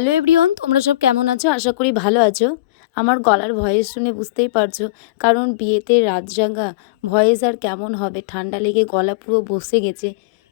Hello everyone, তোমরা সব কেমন আছো? আশা করি ভালো আছো। আমার গলার ভয়েস শুনে বুঝতেই পারছো, কারণ বিয়েতে রাত জাগা ভয়েস আর কেমন হবে, ঠান্ডা লেগে গলা পুরো বসে গেছে।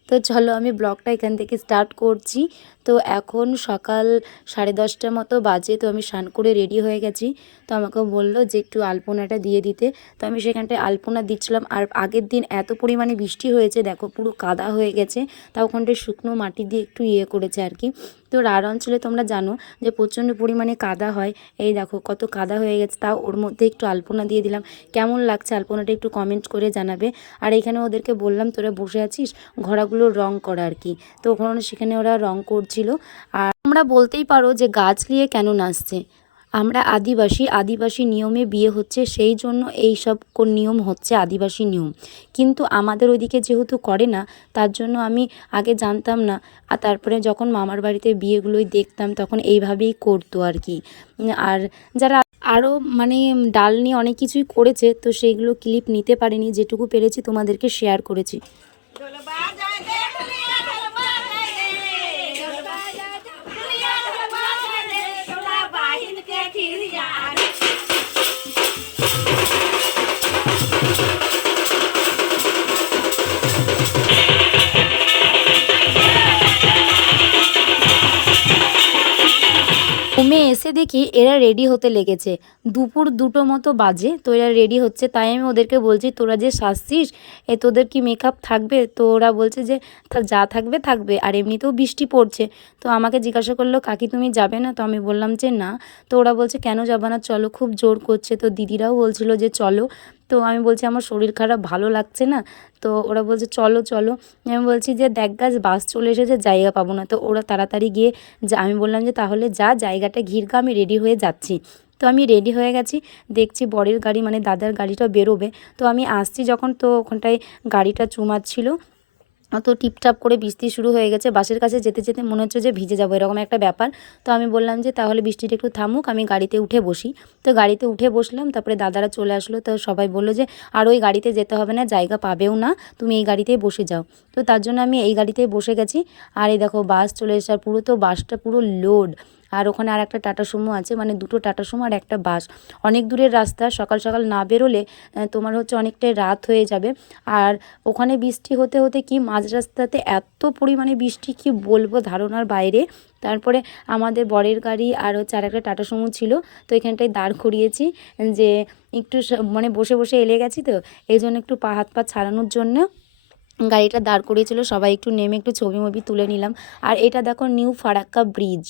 তো চলো আমি ব্লগটা এখান থেকে স্টার্ট করছি। তো এখন সকাল 10:30 মতো বাজে। তো আমি স্নান করে রেডি হয়ে গেছি। তো আমাকে বললো যে একটু আলপনাটা দিয়ে দিতে। তো আমি সেখানটায় আলপনা দিচ্ছিলাম। আর আগের দিন এত পরিমাণে বৃষ্টি হয়েছে, দেখো পুরো কাদা হয়ে গেছে। তা ওখানটায় শুকনো মাটি দিয়ে একটু করেছে আর কি। তো রাঢ় অঞ্চলে তোমরা জানো যে প্রচণ্ড পরিমাণে কাদা হয়। এই দেখো কত কাদা হয়ে গেছে, তাও ওর মধ্যে একটু আলপনা দিয়ে দিলাম। কেমন লাগছে আলপনাটা একটু কমেন্ট করে জানাবে। আর এখানে ওদেরকে বললাম তোরা বসে আছিস, ঘোড়াগুলোর রং করা আর কি। তো ওখানে সেখানে ওরা রং করছিল। আর তোমরা বলতেই পারো যে গাছ নিয়ে কেন নাচছে। আমরা আদিবাসী নিয়মে বিয়ে হচ্ছে, সেই জন্য এই সব নিয়ম হচ্ছে আদিবাসী নিয়ম। কিন্তু আমাদের ওইদিকে যেহেতু করে না, তার জন্য আমি আগে জানতাম না। আর তারপরে যখন মামার বাড়িতে বিয়েগুলোই দেখতাম, তখন এইভাবেই করতো আর কি। আর যারা আরও মানে ডাল নিয়ে অনেক কিছুই করেছে, তো সেইগুলো ক্লিপ নিতে পারিনি, যেটুকু পেরেছি তোমাদেরকে শেয়ার করেছি। রুমে এসে দেখি এরা রেডি হতে লেগেছে। দুপুর 2টো মতো বাজে, তো এরা রেডি হচ্ছে। তাই আমি ওদেরকে বলছি তোরা যে সাজছিস, তোদের কি মেকআপ থাকবে? তো ওরা বলছে যে যা থাকবে থাকবে, আর এমনিতেও বৃষ্টি পড়ছে। তো আমাকে জিজ্ঞাসা করলো কাকি তুমি যাবে না? তো আমি বললাম যে না। তো ওরা বলছে কেন যাবে না, চলো, খুব জোর করছে। তো দিদিরাও বলছিল যে চলো। তো আমি বলছি আমার শরীর খারাপ, ভালো লাগছে না। তো ওরা বলছে চলো চলো। আমি বলছি যে দেখ গাছ, বাস চলে এসেছে, জায়গা পাবো না। তো ওরা তাড়াতাড়ি গিয়ে আমি বললাম যে তাহলে যা, জায়গাটা ঘিরগা, আমি রেডি হয়ে যাচ্ছি। তো আমি রেডি হয়ে গেছি, দেখছি বরের গাড়ি মানে দাদার গাড়িটা বেরোবে। তো আমি আসছি যখন, তো ওখানটায় গাড়িটা চুমাচ্ছিল। তো টিপটাপ করে বৃষ্টি শুরু হয়ে গেছে। বাসের কাছে যেতে যেতে মনে হচ্ছে যে ভিজে যাবো, এরকম একটা ব্যাপার। তো আমি বললাম যে তাহলে বৃষ্টিটা একটু থামুক, আমি গাড়িতে উঠে বসি। তো গাড়িতে উঠে বসলাম, তারপরে দাদারা চলে আসলো। তো সবাই বললো যে আর ওই গাড়িতে যেতে হবে না, জায়গা পাবেও না, তুমি এই গাড়িতেই বসে যাও। তো তার জন্য আমি এই গাড়িতেই বসে গেছি। আর এই দেখো বাস চলে এসে, আর পুরো তো বাসটা পুরো লোড। আর ওখানে আর একটা টাটা সুমো আছে, মানে 2টো টাটা সুমো আর একটা বাস। অনেক দূরের রাস্তা, সকাল সকাল না বেরোলে তোমার হচ্ছে অনেকটাই রাত হয়ে যাবে। আর ওখানে বৃষ্টি হতে হতে কি মাঝ রাস্তাতে এত পরিমাণে বৃষ্টি, কি বলবো, ধারণার বাইরে। তারপরে আমাদের বরের গাড়ি আর হচ্ছে আর একটা টাটা সুমো ছিল, তো এখানটায় দাঁড় করিয়েছি যে একটু মানে বসে বসে এলে গেছি, তো এই জন্য একটু পা হাত পা ছাড়ানোর জন্য গাড়িটা দাঁড় করিয়েছিল। সবাই একটু নেমে একটু ছবি মবি তুলে নিলাম। আর এটা দেখো নিউ ফারাক্কা ব্রিজ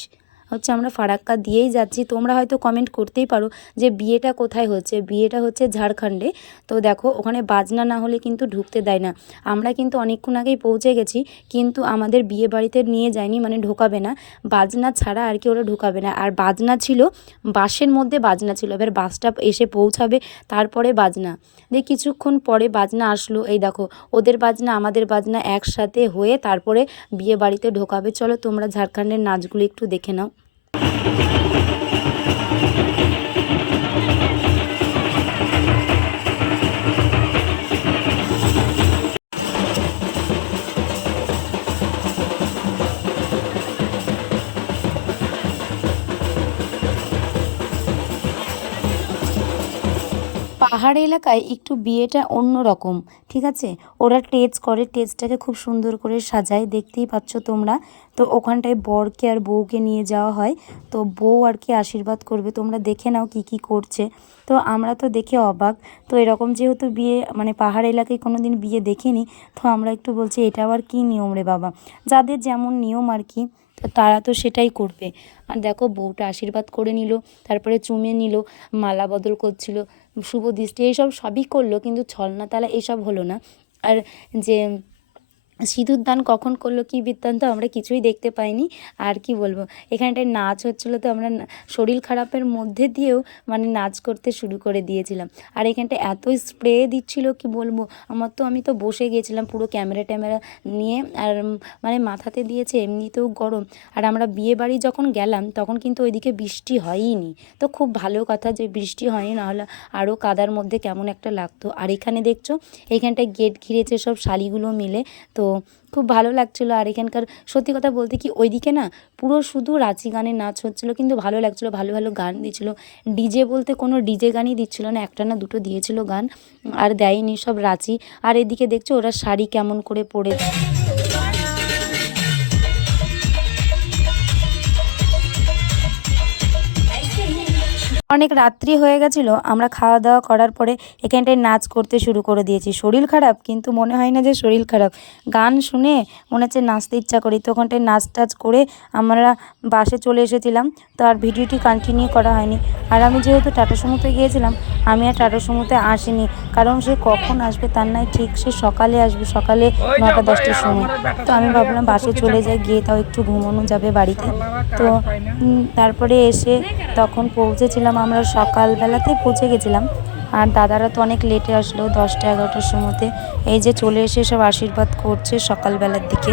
হচ্ছে, আমরা ফারাক্কা দিয়েই যাচ্ছি। তোমরা হয়তো কমেন্ট করতেই পারো যে বিয়েটা কোথায় হচ্ছে। বিয়েটা হচ্ছে ঝাড়খণ্ডে। তো দেখো ওখানে বাজনা না হলে কিন্তু ঢুকতে দেয় না। আমরা কিন্তু অনেকক্ষণ আগেই পৌঁছে গেছি, কিন্তু আমাদের বিয়ে বাড়িতে নিয়ে যায়নি, মানে ঢোকাবে না, বাজনা ছাড়া আর কি ওরা ঢোকাবে না। আর বাজনা ছিল, বাসের মধ্যে বাজনা ছিল। এবার বাসটা এসে পৌঁছাবে, তারপরে বাজনা। দিয়ে কিছুক্ষণ পরে বাজনা আসলো। এই দেখো ওদের বাজনা আমাদের বাজনা একসাথে হয়ে তারপরে বিয়ে বাড়িতে ঢোকাবে। চলো তোমরা ঝাড়খণ্ডের নাচগুলো একটু দেখে নাও। পাহাড় এলাকায় একটু বিয়েটা অন্য রকম, ঠিক আছে। ওরা টেজ করে, টেজটাকে খুব সুন্দর করে সাজায়, দেখতেই পাচ্ছ তোমরা। তো ওখানটায় বরকে আর বউকে নিয়ে যাওয়া হয়। তো বউ আর কি আশীর্বাদ করবে, তোমরা দেখে নাও কি কি করছে। তো আমরা তো দেখে অবাক। তো এরকম যেহেতু বিয়ে, মানে পাহাড় এলাকায় কোনো দিন বিয়ে দেখিনি, তো আমরা একটু বলছি এটা আবার কী নিয়ম রে বাবা। যাদের যেমন নিয়ম আর কি, তো তারা তো সেটাই করবে। আর দেখো বউটা আশীর্বাদ করে নিল, তারপরে চুমে নিল, মালা বদল করছিল, শুভ দৃষ্টি এইসব সবই করলো, কিন্তু ছলনাতালা এইসব হলো না। আর যে সিঁদুর দান কখন করলো কী বৃত্তান্ত আমরা কিছুই দেখতে পাইনি। আর কি বলবো, এখানটায় নাচ হচ্ছিলো, তো আমরা শরীর খারাপের মধ্যে দিয়েও মানে নাচ করতে শুরু করে দিয়েছিলাম। আর এখানটায় এত স্প্রে দিচ্ছিল কি বলবো, আমি তো বসে গিয়েছিলাম পুরো ক্যামেরা ট্যামেরা নিয়ে। আর মানে মাথাতে দিয়েছে, এমনিতেও গরম। আর আমরা বিয়ে বাড়ি যখন গেলাম তখন কিন্তু ওইদিকে বৃষ্টি হয়ইনি। তো খুব ভালো কথা যে বৃষ্টি হয়নি, নাহলে আরও কাদার মধ্যে কেমন একটা লাগতো। আর এখানে দেখছো এইখানটায় গেট ঘিরেছে সব শালিগুলো মিলে। তো খুব ভালো লাগছিলো। আর এখানকার সত্যি কথা বলতে কি ওইদিকে না পুরো শুধু রাঁচি গানের নাচ হচ্ছিলো, কিন্তু ভালো লাগছিলো, ভালো ভালো গান দিচ্ছিলো। ডিজে বলতে কোনো ডিজে গানই দিচ্ছিলো না, একটা না দুটো দিয়েছিল গান, আর দেয়নি, সব রাঁচি। আর এদিকে দেখছো ওরা শাড়ি কেমন করে পরে। অনেক রাত্রি হয়ে গেছিলো, আমরা খাওয়া দাওয়া করার পরে এখানটায় নাচ করতে শুরু করে দিয়েছি। শরীর খারাপ কিন্তু মনে হয় না যে শরীর খারাপ, গান শুনে মনে হচ্ছে নাচতে ইচ্ছা করি। তো ওখানটায় নাচ টাচ করে আমরা বাসে চলে এসেছিলাম। তো আর ভিডিওটি কন্টিনিউ করা হয়নি। আর আমি যেহেতু টাটা সুমোতে গিয়েছিলাম, আমি আর টাটা সুমোতে আসিনি, কারণ সে কখন আসবে তার নাই ঠিক, সে সকালে আসবে, সকালে 9টা-10টার সময়। তো আমি ভাবলাম বাসে চলে যাই, গিয়ে তাও একটু ঘুমানো যাবে বাড়িতে। তো তারপরে এসে তখন পৌঁছেছিলাম, আমরা সকালবেলাতেই পৌঁছে গেছিলাম। আর দাদারা তো অনেক লেটে আসলো, 10টা-11টার সময়তে। এই যে চলে এসে সব আশীর্বাদ করছে সকালবেলার দিকে।